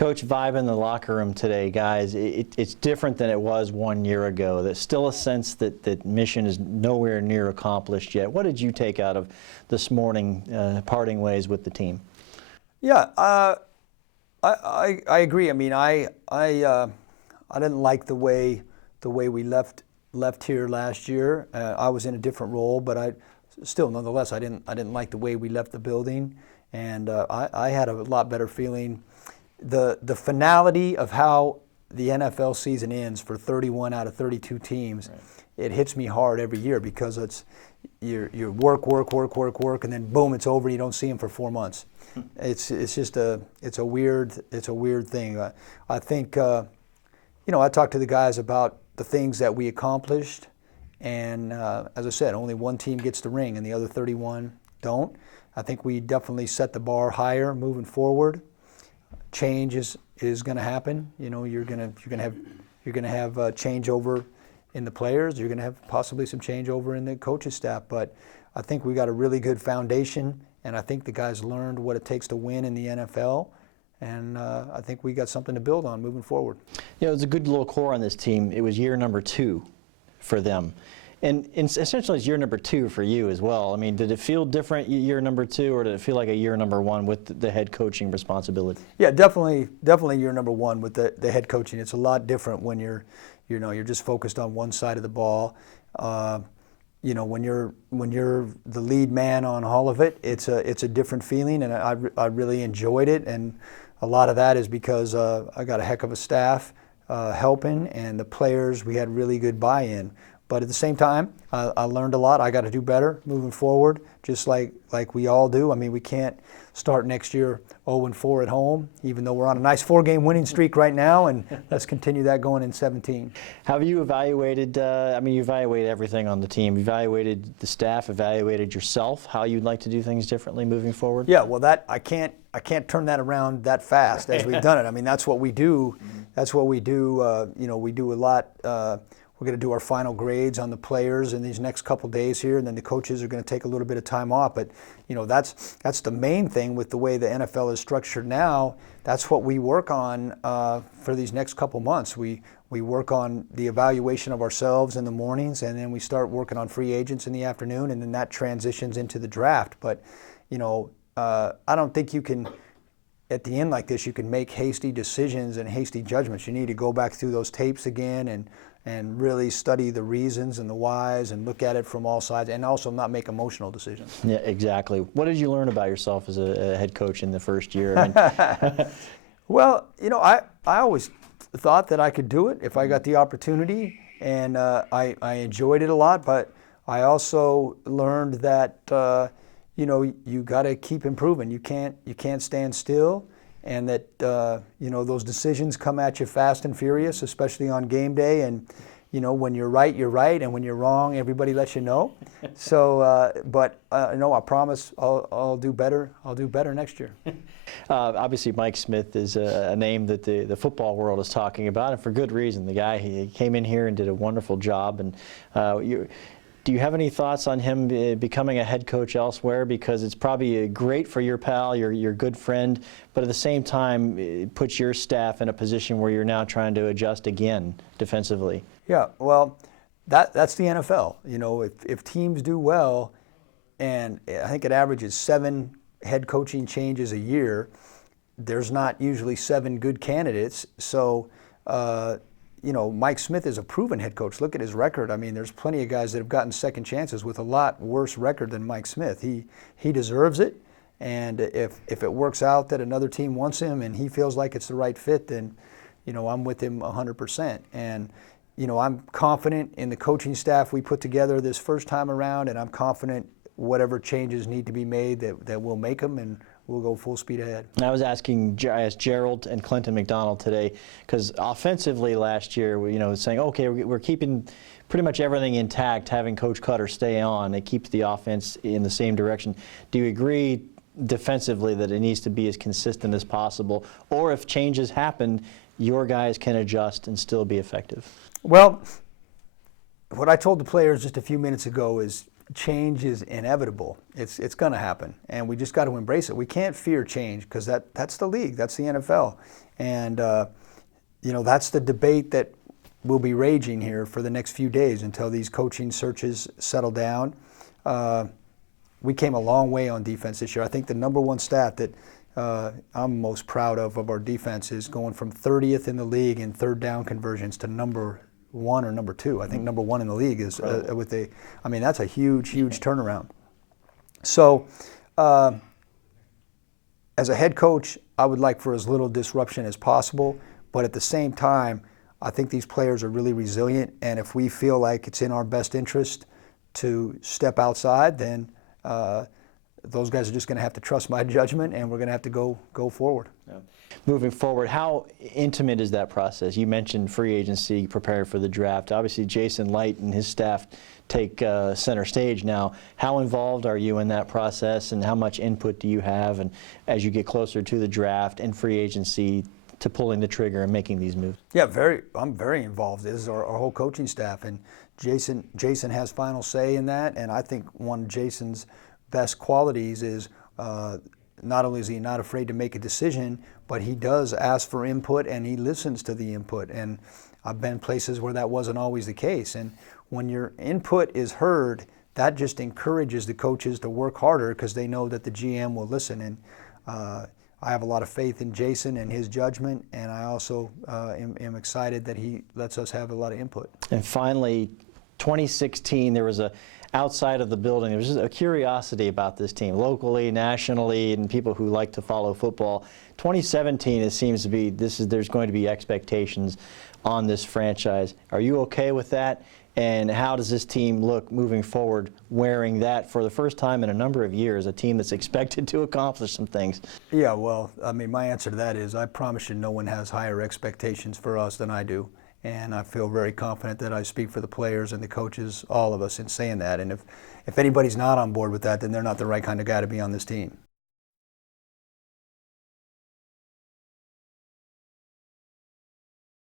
Coach, vibe in the locker room today, guys, it's different than it was 1 year ago. There's still a sense that mission is nowhere near accomplished yet. What did you take out of this morning parting ways with the team? Yeah, I agree. I mean, I didn't like the way we left here last year. I was in a different role, but nonetheless I didn't like the way we left the building, and I had a lot better feeling. The finality of how the NFL season ends for 31 out of 32 teams, right. It hits me hard every year because it's you work, and then boom, it's over. You don't see them for 4 months. It's just a weird thing. I think I talked to the guys about the things that we accomplished, and as I said, only one team gets the ring, and the other 31 don't. I think we definitely set the bar higher moving forward. Change is going to happen. You're going to have changeover in the players. You're going to have possibly some changeover in the coaching staff. But I think we got a really good foundation, and I think the guys learned what it takes to win in the NFL. And I think we got something to build on moving forward. It was a good little core on this team. It was year number 2 for them. And essentially it's year number 2 for you as well. I mean, did it feel different year number 2, or did it feel like a year number 1 with the head coaching responsibility? Yeah, definitely year number 1 with the head coaching. It's a lot different when you're just focused on one side of the ball. When you're the lead man on all of it, it's a different feeling, and I really enjoyed it. And a lot of that is because I got a heck of a staff helping, and the players, we had really good buy-in. But at the same time, I learned a lot. I got to do better moving forward, just like we all do. I mean, we can't start next year 0-4 at home, even though we're on a nice 4-game winning streak right now, and let's continue that going in 17. How have you evaluated, you evaluated everything on the team. You evaluated the staff, evaluated yourself, how you'd like to do things differently moving forward? Yeah, well, I can't turn that around that fast as we've done it. I mean, that's what we do. That's what we do. We do a lot. We're going to do our final grades on the players in these next couple days here, and then the coaches are going to take a little bit of time off. But that's the main thing with the way the NFL is structured now. That's what we work on for these next couple months. We work on the evaluation of ourselves in the mornings, and then we start working on free agents in the afternoon, and then that transitions into the draft. But I don't think you can, at the end like this, you can make hasty decisions and hasty judgments. You need to go back through those tapes again and really study the reasons and the whys and look at it from all sides, and also not make emotional decisions. Yeah, exactly. What did you learn about yourself as a head coach in the first year? Well, I always thought that I could do it if I got the opportunity, and I enjoyed it a lot, but I also learned that you got to keep improving. You can't stand still, and that those decisions come at you fast and furious, especially on game day. And when you're right, and when you're wrong, everybody lets you know. So, I promise I'll do better. I'll do better next year. Obviously, Mike Smith is a name that the football world is talking about, and for good reason. The guy, he came in here and did a wonderful job. And do you have any thoughts on him becoming a head coach elsewhere? Because it's probably great for your pal, your good friend, but at the same time, it puts your staff in a position where you're now trying to adjust again defensively. Yeah, well, that's the NFL. If teams do well, and I think it averages 7 head coaching changes a year, there's not usually 7 good candidates. So, Mike Smith is a proven head coach. Look at his record. I mean, there's plenty of guys that have gotten second chances with a lot worse record than Mike Smith. He deserves it, and if it works out that another team wants him and he feels like it's the right fit, then I'm with him 100%. And I'm confident in the coaching staff we put together this first time around, and I'm confident whatever changes need to be made that we'll make them, and we'll go full speed ahead. I asked Gerald and Clinton McDonald today, because offensively last year, saying, okay, we're keeping pretty much everything intact, having Coach Koetter stay on. It keeps the offense in the same direction. Do you agree defensively that it needs to be as consistent as possible? Or if changes happen, your guys can adjust and still be effective? Well, what I told the players just a few minutes ago is change is inevitable. It's going to happen, and we just got to embrace it. We can't fear change, because that's the league, that's the NFL, And that's the debate that will be raging here for the next few days until these coaching searches settle down. We came a long way on defense this year. I think the number one stat that I'm most proud of our defense is going from 30th in the league in third down conversions to number 1 or number 2. I think number 1 in the league is that's a huge turnaround. So as a head coach, I would like for as little disruption as possible, but at the same time, I think these players are really resilient, and if we feel like it's in our best interest to step outside, then those guys are just going to have to trust my judgment, and we're going to have to go forward. Yeah. Moving forward, how intimate is that process? You mentioned free agency, preparing for the draft. Obviously, Jason Light and his staff take center stage now. How involved are you in that process, and how much input do you have, and as you get closer to the draft and free agency, to pulling the trigger and making these moves? Yeah, I'm very involved. This is our whole coaching staff, and Jason has final say in that. And I think one of Jason's best qualities is not only is he not afraid to make a decision, but he does ask for input and he listens to the input. And I've been places where that wasn't always the case. And when your input is heard, that just encourages the coaches to work harder because they know that the GM will listen. And I have a lot of faith in Jason and his judgment, and I also am excited that he lets us have a lot of input. And finally, 2016, there was outside of the building, there was just a curiosity about this team, locally, nationally, and people who like to follow football. 2017, it seems to be, there's going to be expectations on this franchise. Are you okay with that? And how does this team look moving forward, wearing that for the first time in a number of years, a team that's expected to accomplish some things? Yeah, well, my answer to that is I promise you no one has higher expectations for us than I do. And I feel very confident that I speak for the players and the coaches, all of us, in saying that. And if anybody's not on board with that, then they're not the right kind of guy to be on this team.